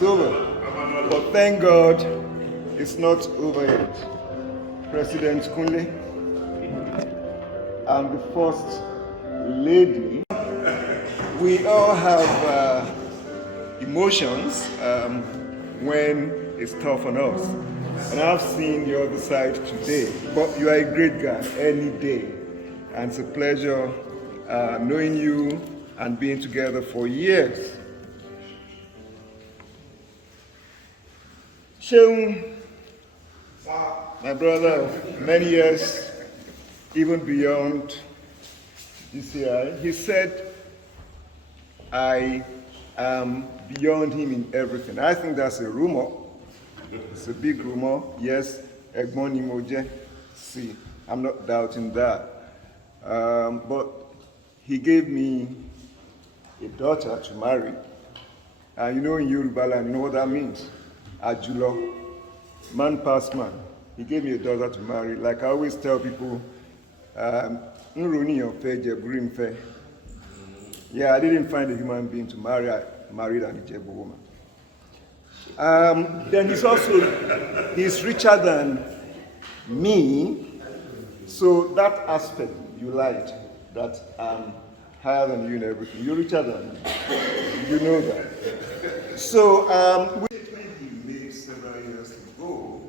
It's over. But thank God it's not over yet. President Kunle and the First Lady, we all have emotions when it's tough on us. And I've seen the other side today. But you are a great guy any day. And it's a pleasure knowing you and being together for years. Sheung, my brother, many years, even beyond DCI, he said, I am beyond him in everything. I think that's a rumor. It's a big rumor. Yes, Egbon Imoje. See, I'm not doubting that. But he gave me a daughter to marry. And you know in Yoruba land, you know what that means? Ajulo. Man past man. He gave me a daughter to marry. Like I always tell people, Nruni Ofe Jeburim Fe. Yeah, I didn't find a human being to marry. I married an Ijebu woman. Then he's richer than me. So that aspect you liked, that I'm higher than you in everything. You're richer than me. You know that. So, statement he made several years ago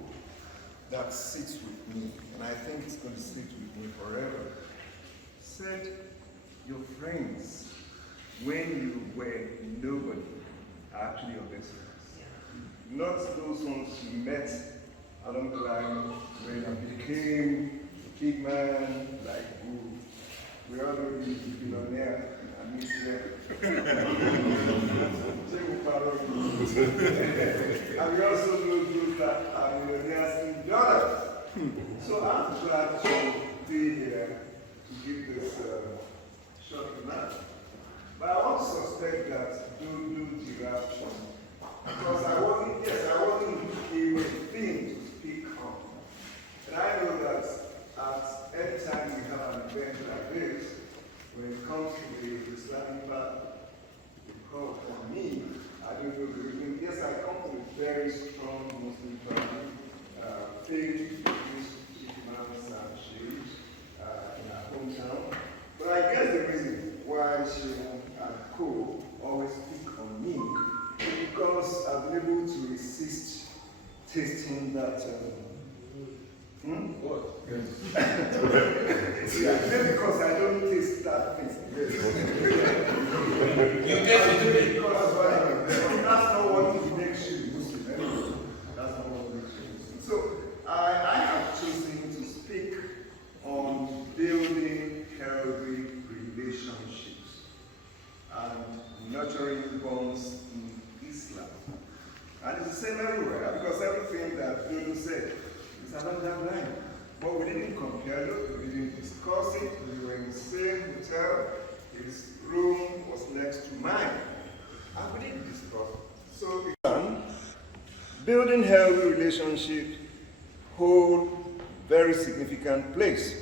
that sits with me, and I think it's going to sit with me forever. Said, your friends, when you were nobody, are actually your best friends. Not those ones you met along the line when you became a big man, like who we all know you billionaire and millionaire. And we also know those that are millionaires in dollars. So I'm glad to be here to give this short remark. But I want to suspect that do giraffe, because I wasn't given a thing to speak on. And I know that at any time we have an event like this, when it comes to the Islamic path, because for me, I don't know the reason. Yes, I come from a very strong Muslim family, faith, imams and sheikhs in our hometown. But I guess the reason why she and co always speak on me is because I've been able to resist tasting that. What? Yeah, maybe because I don't taste that thing. You taste it because that's not what makes you Muslim. Anyway. That's not what makes you Muslim. So I have chosen to speak on building healthy relationships and nurturing bonds in Islam. And it's the same everywhere, because everything that Dodo said is along that line. But we didn't compare it, we didn't discuss it, we were in the same hotel, his room was next to mine, and we didn't discuss it. So building healthy relationships hold very significant place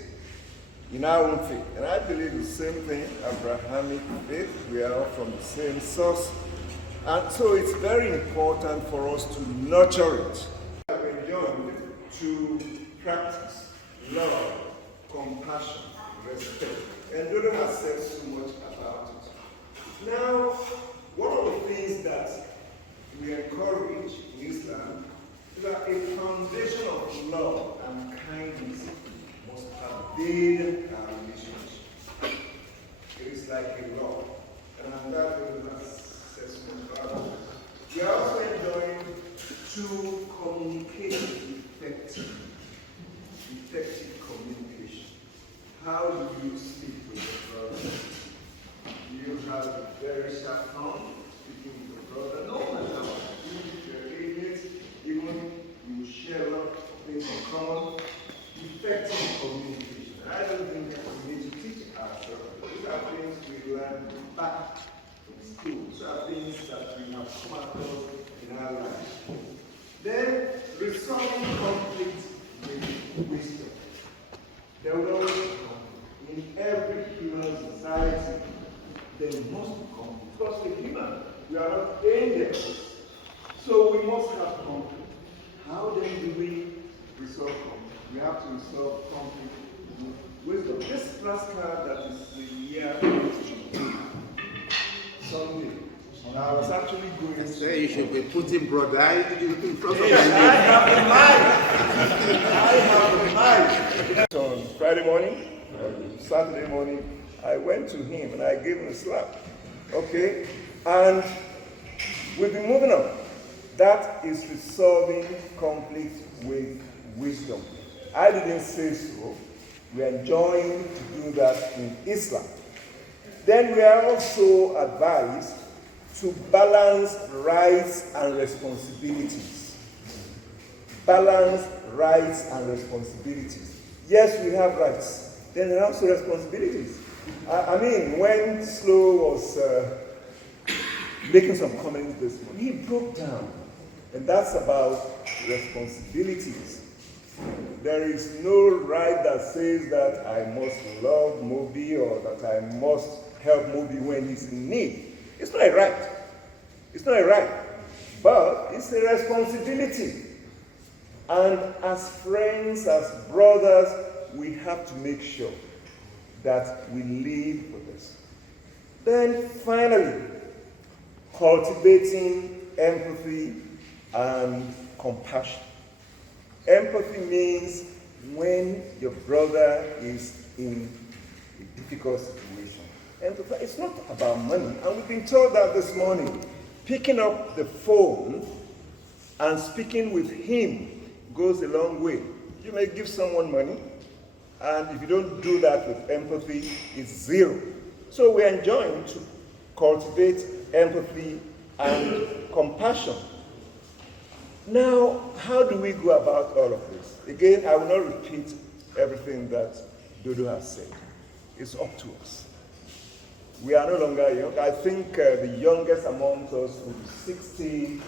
in our own faith. And I believe the same thing, Abrahamic faith, we are all from the same source. And so it's very important for us to nurture it. We're young to practice love, compassion, respect. And Dodo has said so much about it. Now, one of the things that we encourage in Islam is that a foundation of love and kindness must pervade our relationship. It is like a law. And that Dodo has said so much about it. We are also enjoying to communicate effectively. Effective communication. How do you speak with your brother? Do you have a very sharp tongue speaking with your brother? No matter how. Even if you're ignorant, even you share a lot of things in common. Effective communication. I don't think we need to teach ourselves. These are things we learn back from school. These are things that we have come across in our lives. Then, resolving conflict with wisdom. There will always be conflict. In every human society, there must be conflict. Because we're human, we are not angels. resolve conflict. We have to resolve conflict with wisdom. This flashcard that is the year Sunday. And I was actually going. Say you should be putting brother in front of Yes, I have the mic. On Friday morning, Saturday morning, I went to him and I gave him a slap. Okay? And we've been moving on. That is resolving conflict with wisdom. I didn't say so. We are enjoying to do that in Islam. Then we are also advised to balance rights and responsibilities. Balance rights and responsibilities. Yes, we have rights. Then there are also responsibilities. I mean, when Slow was making some comments this morning, he broke down. And that's about responsibilities. There is no right that says that I must love Moby or that I must help Moby when he's in need. It's not a right. It's not a right. But it's a responsibility. And as friends, as brothers, we have to make sure that we live for this. Then finally, cultivating empathy and compassion. Empathy means when your brother is in a difficult situation. Empathy, it's not about money. And we've been told that this morning. Picking up the phone and speaking with him goes a long way. You may give someone money, and if you don't do that with empathy, it's zero. So we're enjoying to cultivate empathy and compassion. Now, how do we go about all of this? Again, I will not repeat everything that Dodo has said. It's up to us. We are no longer young. I think the youngest among us will be 60.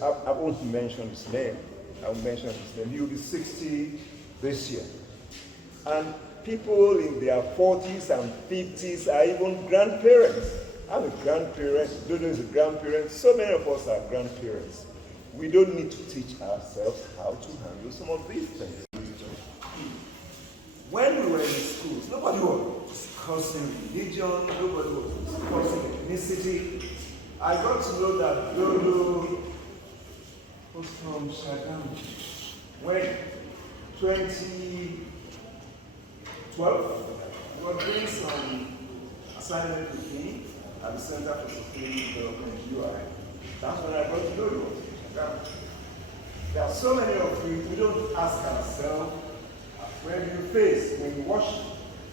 I won't mention his name. I will mention his name. He will be 60 this year. And people in their 40s and 50s are even grandparents. I'm a grandparent. Dodo is a grandparent. So many of us are grandparents. We don't need to teach ourselves how to handle some of these things. When we were in schools, nobody was discussing religion, nobody was discussing ethnicity. I got to know that Dodo was from Shagam. When 2012, we were doing some assignment with me at the Center for Sustainable Development, UI. That's when I got to Dodo. There are so many of you, we don't ask ourselves, where do you face when you worship?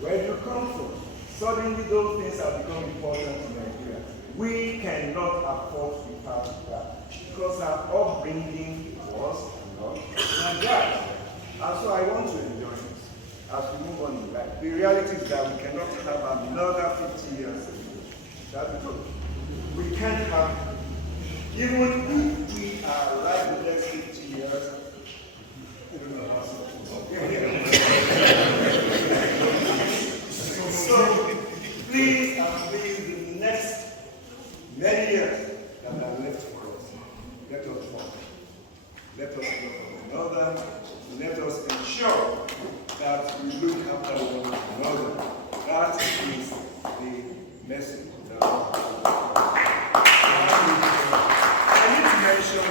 Where do you come from? Suddenly those things have become important in Nigeria. We cannot afford to be part of that because our upbringing was not like that. And so I want to enjoy this as we move on in life. The reality is that we cannot have another 50 years. That's the truth. We can't have, even if we are alive in the next 50 years, so please and please, the next many years that are left for us, let us work. Let us work for one another. Let us ensure that we look after one another. That is the message. I need to mention